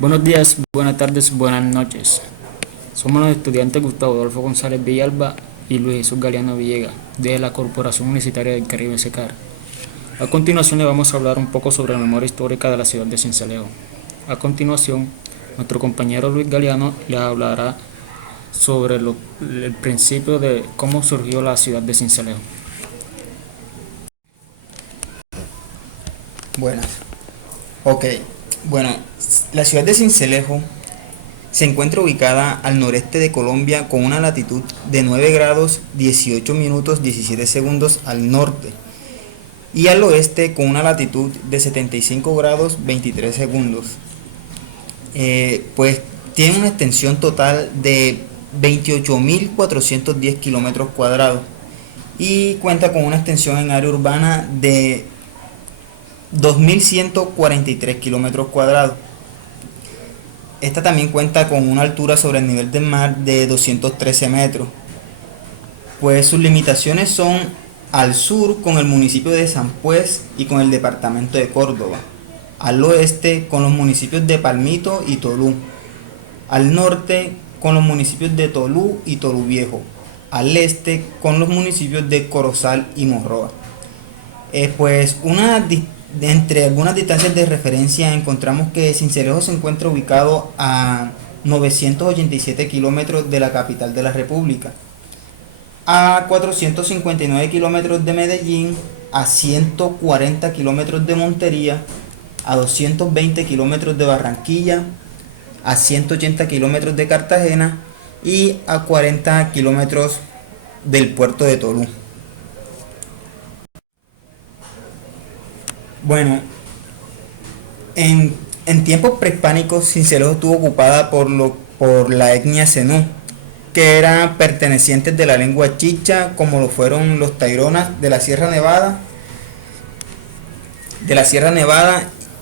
Buenos días, buenas tardes, buenas noches. Somos los estudiantes Gustavo Adolfo González Villalba y Luis Jesús Galeano Villegas, de la Corporación Universitaria del Caribe SECAR. A continuación le vamos a hablar un poco sobre la memoria histórica de la ciudad de Sincelejo. A continuación, nuestro compañero Luis Galeano le hablará sobre el principio de cómo surgió la ciudad de Sincelejo. Buenas. Ok. Bueno, la ciudad de Sincelejo se encuentra ubicada al noreste de Colombia con una latitud de 9 grados 18 minutos 17 segundos al norte y al oeste con una latitud de 75 grados 23 segundos. Pues tiene una extensión total de 28.410 kilómetros cuadrados y cuenta con una extensión en área urbana de 2.143 kilómetros cuadrados. Esta también cuenta con una altura sobre el nivel del mar de 213 metros. Pues sus limitaciones son al sur con el municipio de San Pues y con el departamento de Córdoba, al oeste con los municipios de Palmito y Tolú, al norte con los municipios de Tolú y Tolú Viejo, al este con los municipios de Corozal y Morroa. Pues entre algunas distancias de referencia encontramos que Sincelejo se encuentra ubicado a 987 kilómetros de la capital de la República, a 459 kilómetros de Medellín, a 140 kilómetros de Montería, a 220 kilómetros de Barranquilla, a 180 kilómetros de Cartagena y a 40 kilómetros del puerto de Tolú. Bueno, en tiempos prehispánicos Sincelejo estuvo ocupada por la etnia zenú, que eran pertenecientes de la lengua chicha, como lo fueron los taironas de la Sierra Nevada,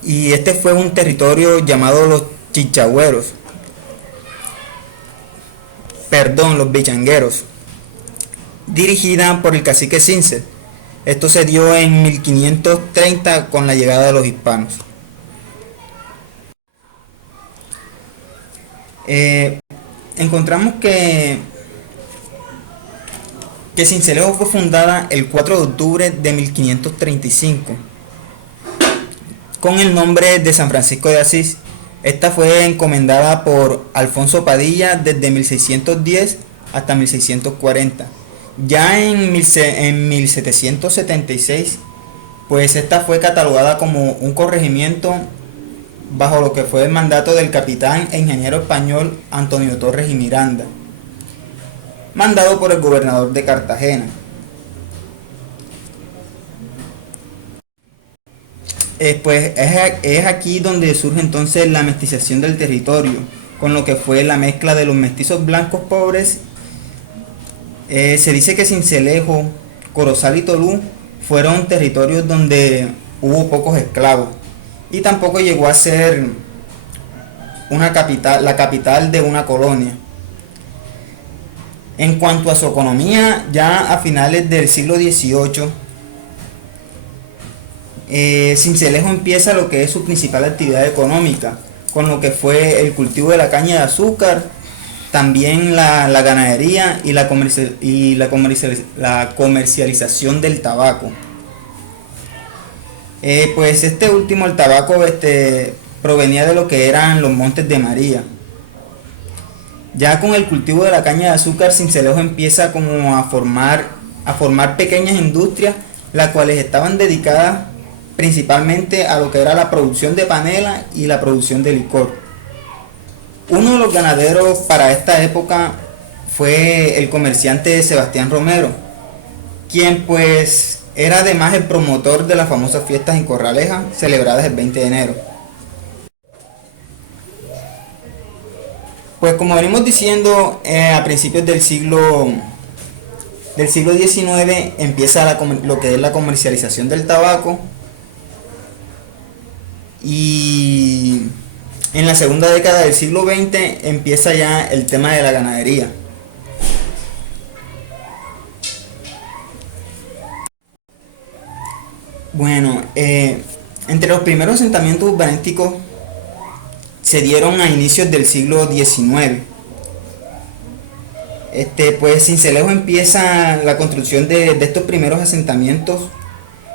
y este fue un territorio llamado los chichagüeros, los bichangueros, dirigida por el cacique Sincel. Esto se dio en 1530 con la llegada de los hispanos. Encontramos que Sincelejo fue fundada el 4 de octubre de 1535 con el nombre de San Francisco de Asís. Esta fue encomendada por Alfonso Padilla desde 1610 hasta 1640. Ya en 1776, pues esta fue catalogada como un corregimiento bajo lo que fue el mandato del capitán e ingeniero español Antonio Torres y Miranda, mandado por el gobernador de Cartagena. Pues es aquí donde surge entonces la mestización del territorio, con lo que fue la mezcla de los mestizos blancos pobres. Se dice que Sincelejo, Corozal y Tolú fueron territorios donde hubo pocos esclavos y tampoco llegó a ser la capital de una colonia. En cuanto a su economía, ya a finales del siglo XVIII, Sincelejo empieza lo que es su principal actividad económica, con lo que fue el cultivo de la caña de azúcar, también la ganadería y la comercialización del tabaco. Pues este último, el tabaco, provenía de lo que eran los Montes de María. Ya con el cultivo de la caña de azúcar, Sincelejo empieza como a formar pequeñas industrias, las cuales estaban dedicadas principalmente a lo que era la producción de panela y la producción de licor. Uno de los ganaderos para esta época fue el comerciante Sebastián Romero, quien pues era además el promotor de las famosas fiestas en Corraleja, celebradas el 20 de enero. Pues como venimos diciendo, a principios del siglo XIX empieza lo que es la comercialización del tabaco, y en la segunda década del siglo XX empieza ya el tema de la ganadería. Bueno, entre los primeros asentamientos urbanísticos se dieron a inicios del siglo XIX. Pues Sincelejo empieza la construcción de estos primeros asentamientos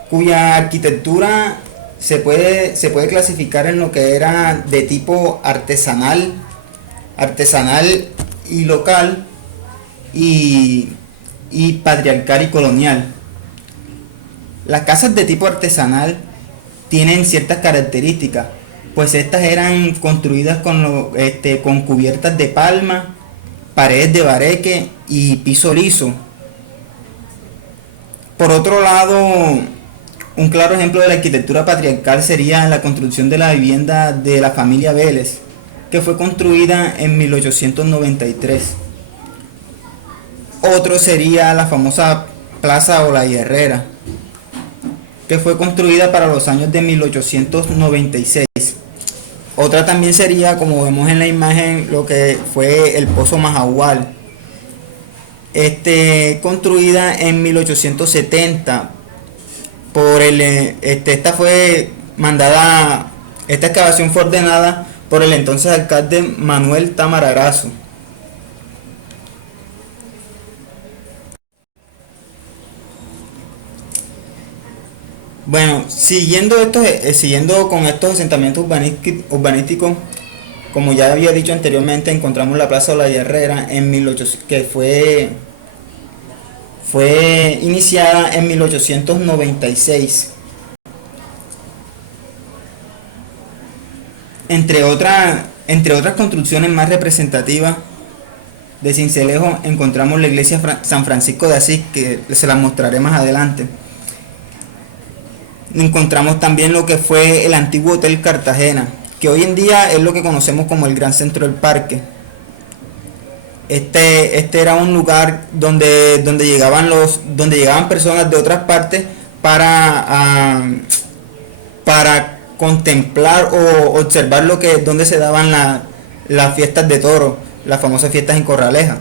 cuya arquitectura se puede clasificar en lo que era de tipo artesanal y local y patriarcal y colonial. Las casas de tipo artesanal tienen ciertas características, pues estas eran construidas con cubiertas de palma, paredes de bareque y piso liso. Por otro lado, un claro ejemplo de la arquitectura patriarcal sería la construcción de la vivienda de la familia Vélez, que fue construida en 1893. Otro sería la famosa Plaza Olaya Herrera, que fue construida para los años de 1896. Otra también sería, como vemos en la imagen, lo que fue el Pozo Majagual, construida en 1870 esta excavación fue ordenada por el entonces alcalde Manuel Támara Erazo. Bueno, siguiendo con estos asentamientos urbanísticos, como ya había dicho anteriormente, encontramos la Plaza Olaya Herrera que fue iniciada en 1896. Entre otras construcciones más representativas de Sincelejo, encontramos la iglesia San Francisco de Asís, que se la mostraré más adelante. Encontramos también lo que fue el antiguo Hotel Cartagena, que hoy en día es lo que conocemos como el Gran Centro del Parque. Este era un lugar donde llegaban personas de otras partes para contemplar o observar donde se daban las fiestas de toro, las famosas fiestas en Corraleja.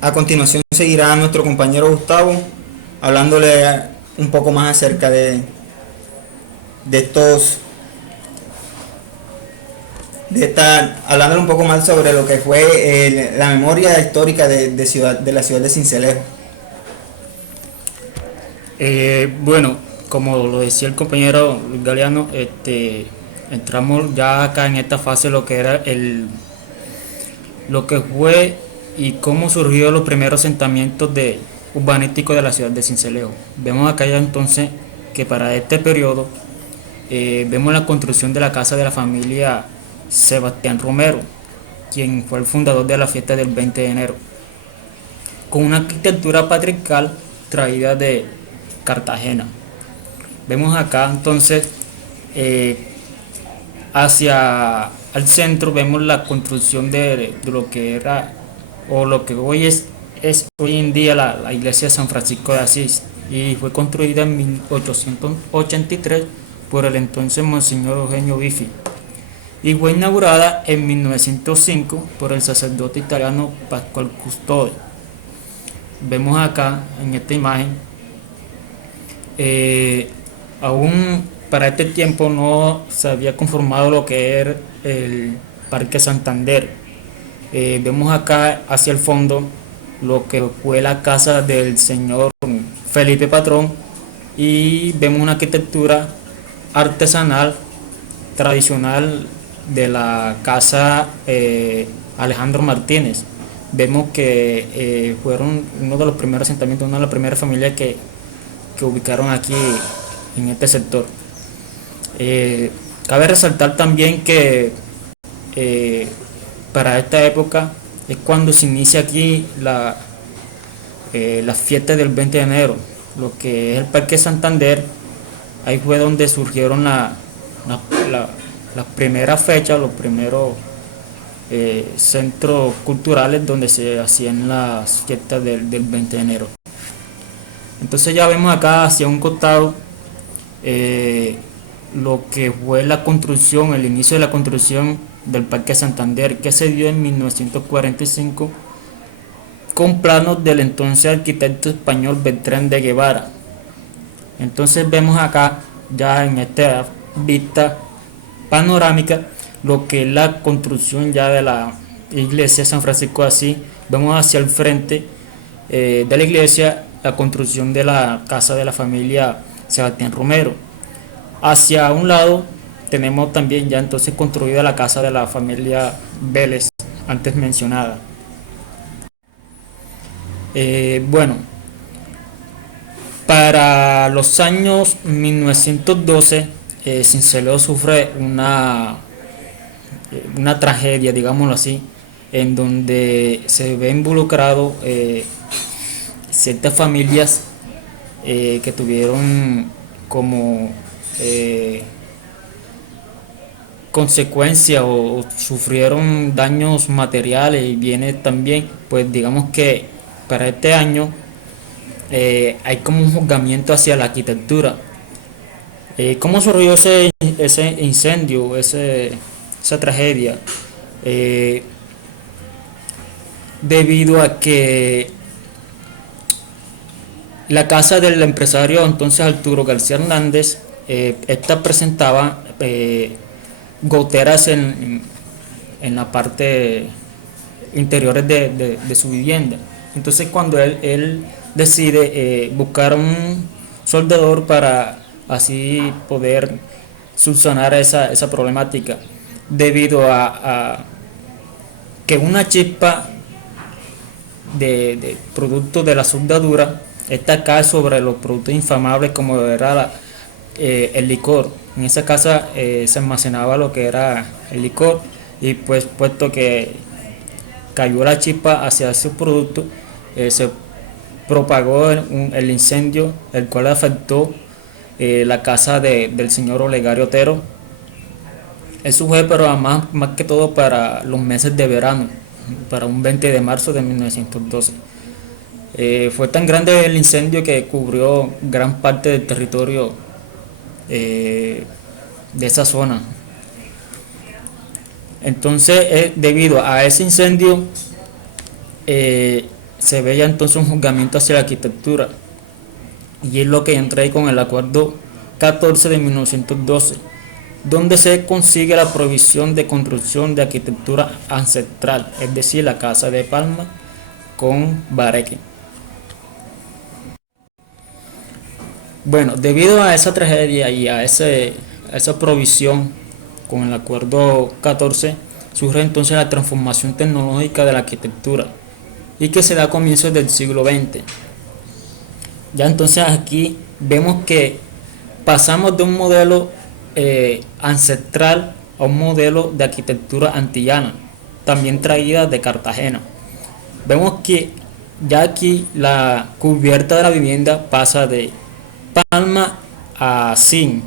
A continuación seguirá nuestro compañero Gustavo hablándole un poco más acerca hablándole un poco más sobre lo que fue la memoria histórica de la ciudad de Sincelejo. Bueno, como lo decía el compañero Luis Galeano, entramos ya acá en esta fase lo que era lo que fue y cómo surgió los primeros asentamientos urbanísticos de la ciudad de Sincelejo. Vemos acá ya entonces que para este periodo vemos la construcción de la casa de la familia Sebastián Romero, quien fue el fundador de la fiesta del 20 de enero, con una arquitectura patriarcal traída de Cartagena. Vemos acá entonces hacia al centro vemos la construcción de lo que era o lo que hoy es hoy en día la iglesia de San Francisco de Asís, y fue construida en 1883 por el entonces Monseñor Eugenio Bifi y fue inaugurada en 1905 por el sacerdote italiano Pascual Custode. Vemos acá en esta imagen aún para este tiempo no se había conformado lo que era el Parque Santander. Vemos acá hacia el fondo lo que fue la casa del señor Felipe Patrón, y vemos una arquitectura artesanal tradicional de la casa Alejandro Martínez. Vemos que fueron uno de los primeros asentamientos, una de las primeras familias que ubicaron aquí en este sector. Cabe resaltar también que para esta época es cuando se inicia aquí la fiesta del 20 de enero, lo que es el Parque Santander. Ahí fue donde surgieron las primeras fechas, los primeros centros culturales donde se hacían las fiestas del 20 de enero. Entonces ya vemos acá hacia un costado lo que fue la construcción, el inicio de la construcción del Parque Santander, que se dio en 1945 con planos del entonces arquitecto español Beltrán de Guevara. Entonces vemos acá, ya en esta vista panorámica, lo que es la construcción ya de la iglesia de San Francisco de Asís. Vemos hacia el frente de la iglesia la construcción de la casa de la familia Sebastián Romero. Hacia un lado tenemos también ya entonces construida la casa de la familia Vélez, antes mencionada. Bueno, para los años 1912, Sincelejo sufre una tragedia, digámoslo así, en donde se ve involucrado ciertas familias que tuvieron como consecuencia o sufrieron daños materiales y bienes también. Pues digamos que para este año hay como un juzgamiento hacia la arquitectura. ¿Cómo surgió ese incendio, esa tragedia? Debido a que la casa del empresario entonces Arturo García Hernández, esta presentaba goteras en la parte interiores de su vivienda. Entonces cuando él decide buscar un soldador para así poder subsanar esa problemática, debido a que una chispa de producto de la soldadura, esta cae sobre los productos inflamables como era el licor. En esa casa se almacenaba lo que era el licor, y pues puesto que cayó la chispa hacia ese producto, se propagó el incendio, el cual afectó la casa del señor Olegario Otero. Eso fue, pero además, más que todo para los meses de verano, para un 20 de marzo de 1912. Fue tan grande el incendio que cubrió gran parte del territorio de esa zona. Entonces, debido a ese incendio, se veía entonces un juzgamiento hacia la arquitectura, y es lo que entra ahí con el acuerdo 14 de 1912, donde se consigue la prohibición de construcción de arquitectura ancestral, es decir, la casa de Palma con Bareque. Bueno, debido a esa tragedia y a esa provisión con el acuerdo 14, surge entonces la transformación tecnológica de la arquitectura, y que se da a comienzos del siglo XX. Ya entonces aquí vemos que pasamos de un modelo ancestral a un modelo de arquitectura antillana, también traída de Cartagena. Vemos que ya aquí la cubierta de la vivienda pasa de palma a zinc,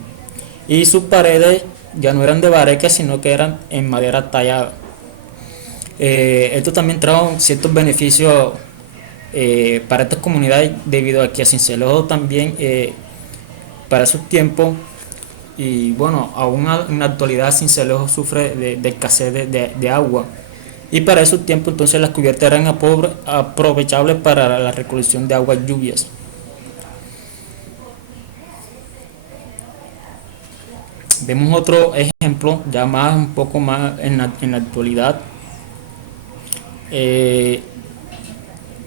y sus paredes ya no eran de bareque, sino que eran en madera tallada. Esto también trajo ciertos beneficios para estas comunidades, debido a que Sincelejo también para esos tiempos, y bueno, aún en la actualidad Sincelejo sufre de escasez de agua, y para esos tiempos entonces las cubiertas eran aprovechables para la recolección de aguas lluvias. Vemos otro ejemplo ya un poco más en la actualidad.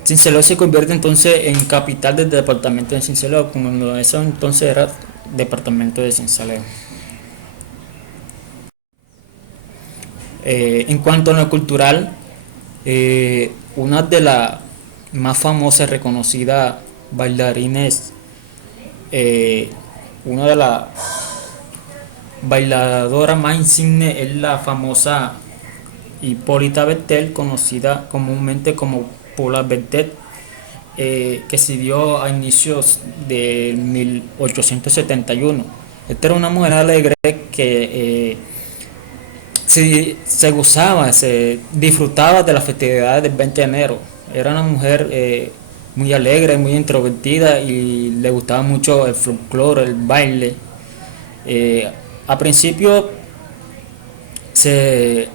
Sincelejo se convierte entonces en capital del departamento de Sincelejo, cuando eso entonces era departamento de Sincelejo. En cuanto a lo cultural, una de las más famosas, reconocidas bailarines, una de las bailadoras más insignes es la famosa Hipólita Bertel, conocida comúnmente como Paula Bertel, que se dio a inicios de 1871. Esta era una mujer alegre que se gozaba, se disfrutaba de las festividades del 20 de enero. Era una mujer muy alegre, muy introvertida, y le gustaba mucho el folclore, el baile. A principio se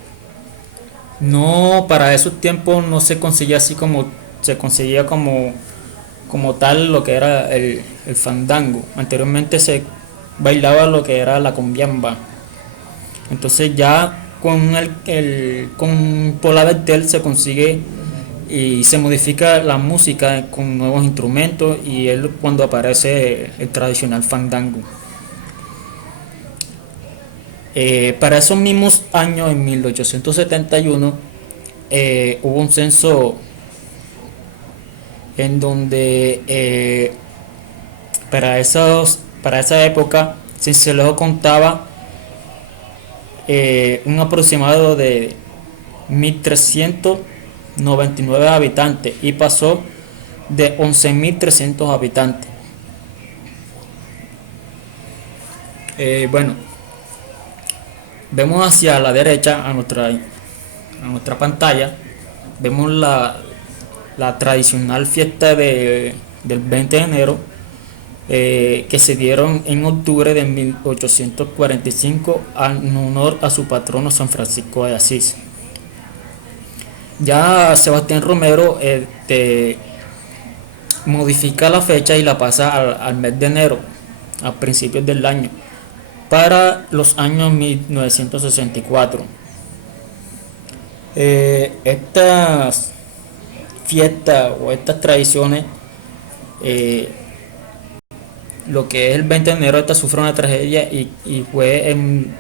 No, para esos tiempos no se conseguía así como se conseguía como tal lo que era el fandango. Anteriormente se bailaba lo que era la cumbiamba. Entonces ya con Pola Bertel se consigue y se modifica la música con nuevos instrumentos y es cuando aparece el tradicional fandango. Para esos mismos años, en 1871, hubo un censo en donde para esa época Sincelejo contaba un aproximado de 1.399 habitantes y pasó de 11.300 habitantes. Bueno, vemos hacia la derecha a nuestra pantalla, vemos la tradicional fiesta del 20 de enero que se dieron en octubre de 1845 en honor a su patrono San Francisco de Asís. Ya Sebastián Romero modifica la fecha y la pasa al mes de enero, a principios del año, para los años 1964. Estas fiestas o estas tradiciones, eh, lo que es el 20 de enero, esta sufre una tragedia y fue en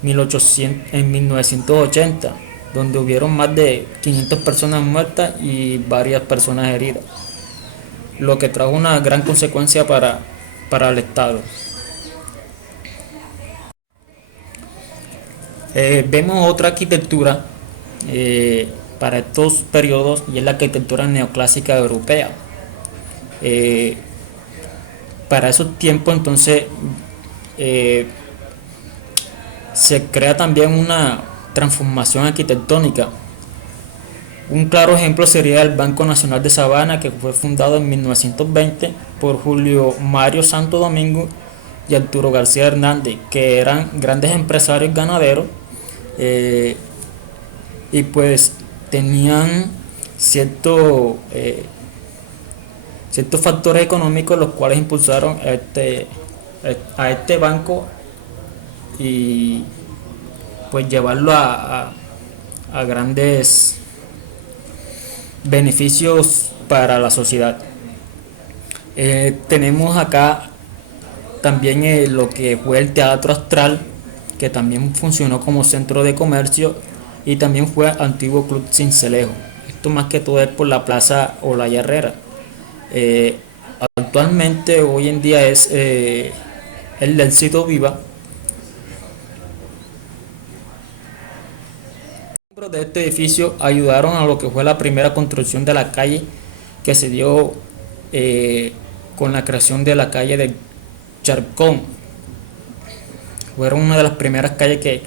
1980, donde hubieron más de 500 personas muertas y varias personas heridas, lo que trajo una gran consecuencia para el Estado. Vemos otra arquitectura para estos periodos y es la arquitectura neoclásica europea. Eh, para esos tiempos entonces eh, se crea también una transformación arquitectónica. Un claro ejemplo sería el Banco Nacional de Sabana, que fue fundado en 1920 por Julio Mario Santo Domingo y Arturo García Hernández, que eran grandes empresarios ganaderos eh, y pues tenían cierto, ciertos factores económicos los cuales impulsaron a este banco y pues llevarlo a grandes beneficios para la sociedad. Tenemos acá también lo que fue el Teatro Astral, que también funcionó como centro de comercio y también fue antiguo Club Cincelejo. Esto más que todo es por la Plaza Olaya Herrera. Eh, Actualmente, hoy en día es el del Sitio Viva. Los miembros de este edificio ayudaron a lo que fue la primera construcción de la calle que se dio con la creación de la calle de Charcón. Fueron una de las primeras calles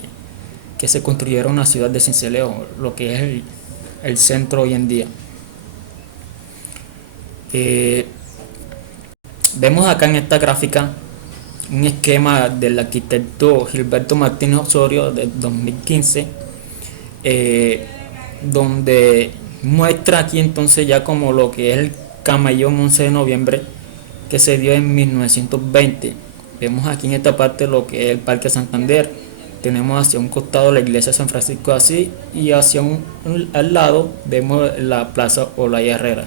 que se construyeron en la ciudad de Sincelejo, lo que es el centro hoy en día. Eh, Vemos acá en esta gráfica un esquema del arquitecto Gilberto Martínez Osorio de 2015, donde muestra aquí entonces ya como lo que es el Camellón 11 de noviembre que se dio en 1920. Vemos aquí en esta parte lo que es el Parque Santander. Tenemos hacia un costado la iglesia de San Francisco de Asís y hacia al lado vemos la Plaza Olaya Herrera.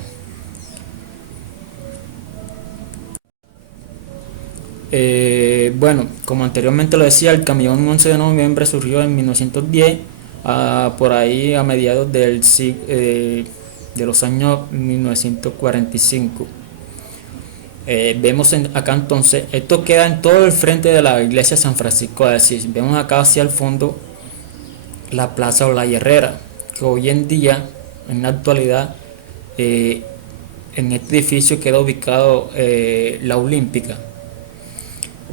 Bueno, como anteriormente lo decía, el Camellón 11 de noviembre surgió en 1910, por ahí a mediados de los años 1945. Vemos acá entonces, esto queda en todo el frente de la iglesia de San Francisco de Asís. Vemos acá hacia el fondo la Plaza Olaya Herrera, que hoy en día, en la actualidad, en este edificio queda ubicado la Olímpica.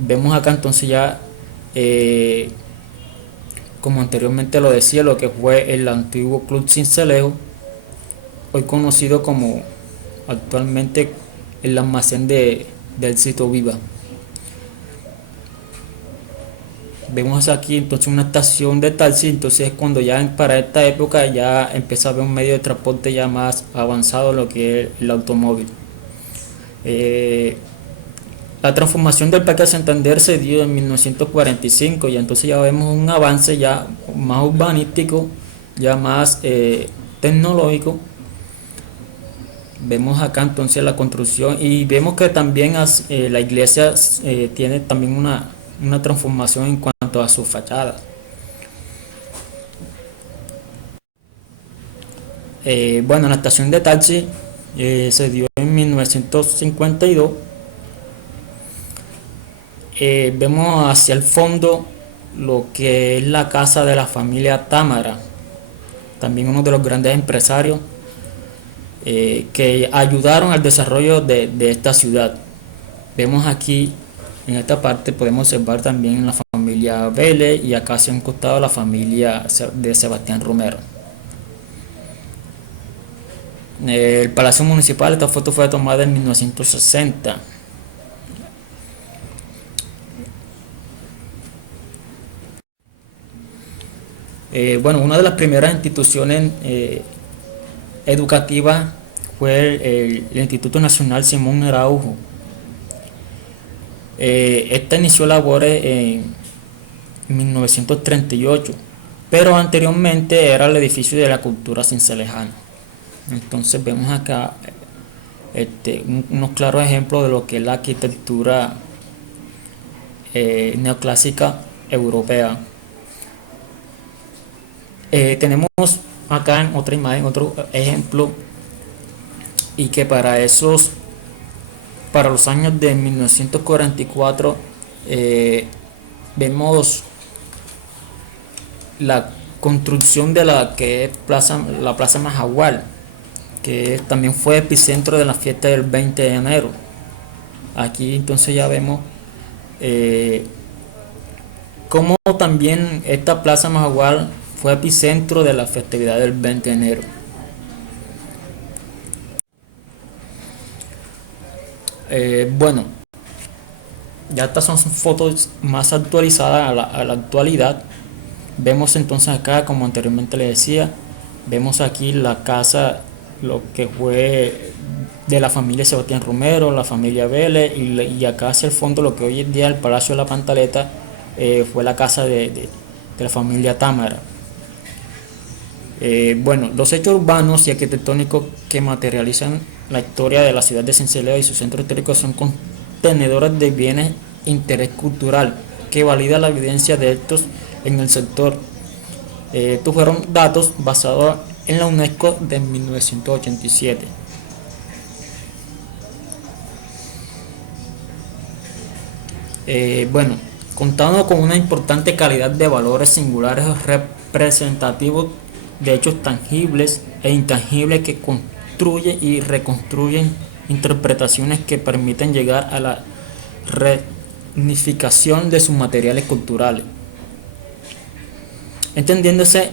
Vemos acá entonces ya, como anteriormente lo decía, lo que fue el antiguo Club Cincelejo, hoy conocido como actualmente el almacén del Sitio Viva. Vemos aquí entonces una estación de taxi, entonces cuando ya para esta época ya empieza a haber un medio de transporte ya más avanzado, lo que es el automóvil. Eh, la transformación del Parque Santander se dio en 1945 y entonces ya vemos un avance ya más urbanístico, ya más tecnológico. Vemos acá entonces la construcción y vemos que también la iglesia tiene también una transformación en cuanto a su fachada. Bueno, la estación de taxi se dio en 1952. Vemos hacia el fondo lo que es la casa de la familia Támara, también uno de los grandes empresarios que ayudaron al desarrollo de esta ciudad. Vemos aquí en esta parte podemos observar también la familia Vélez y acá hacia un costado la familia de Sebastián Romero. El Palacio Municipal, esta foto fue tomada en 1960. Bueno, una de las primeras instituciones educativas fue el Instituto Nacional Simón Araujo. Esta inició labores en 1938, pero anteriormente era el edificio de la cultura cincelejana. Entonces vemos acá unos claros ejemplos de lo que es la arquitectura neoclásica europea. Tenemos acá en otra imagen otro ejemplo, y que para los años de 1944 vemos la construcción de la que es la Plaza Majagual, que también fue epicentro de la fiesta del 20 de enero. Aquí entonces ya vemos cómo también esta Plaza Majagual fue epicentro de la festividad del 20 de enero. Bueno, ya estas son fotos más actualizadas a la actualidad. Vemos entonces acá, como anteriormente les decía, vemos aquí la casa, lo que fue de la familia Sebastián Romero, la familia Vélez, y acá hacia el fondo lo que hoy en día el Palacio de la Pantaleta fue la casa de la familia Támara. Bueno, los hechos urbanos y arquitectónicos que materializan la historia de la ciudad de Sincelejo y su centro histórico son contenedores de bienes de interés cultural que valida la evidencia de estos en el sector. Estos fueron datos basados en la UNESCO de 1987. Bueno, contando con una importante calidad de valores singulares representativos de hechos tangibles e intangibles que construyen y reconstruyen interpretaciones que permiten llegar a la reunificación de sus materiales culturales, entendiéndose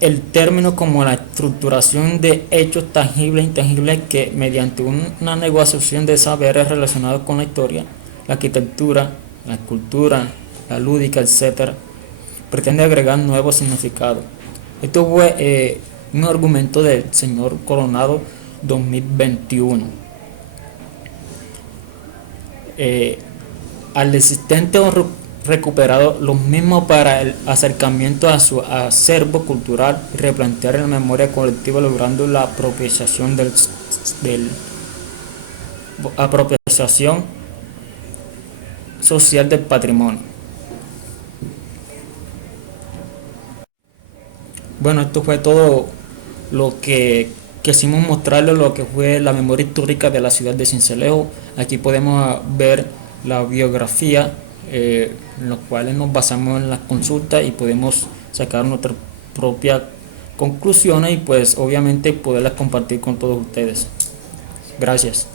el término como la estructuración de hechos tangibles e intangibles que mediante una negociación de saberes relacionados con la historia, la arquitectura, la escultura, la lúdica, etc., pretende agregar nuevos significados. Esto fue un argumento del señor Coronado 2021. Al existente o recuperado los mismos para el acercamiento a su acervo cultural y replantear la memoria colectiva, logrando la apropiación apropiación social del patrimonio. Bueno, esto fue todo lo que quisimos mostrarles, lo que fue la memoria histórica de la ciudad de Sincelejo. Aquí podemos ver la biografía, en los cuales nos basamos en las consultas y podemos sacar nuestras propias conclusiones y pues obviamente poderlas compartir con todos ustedes. Gracias.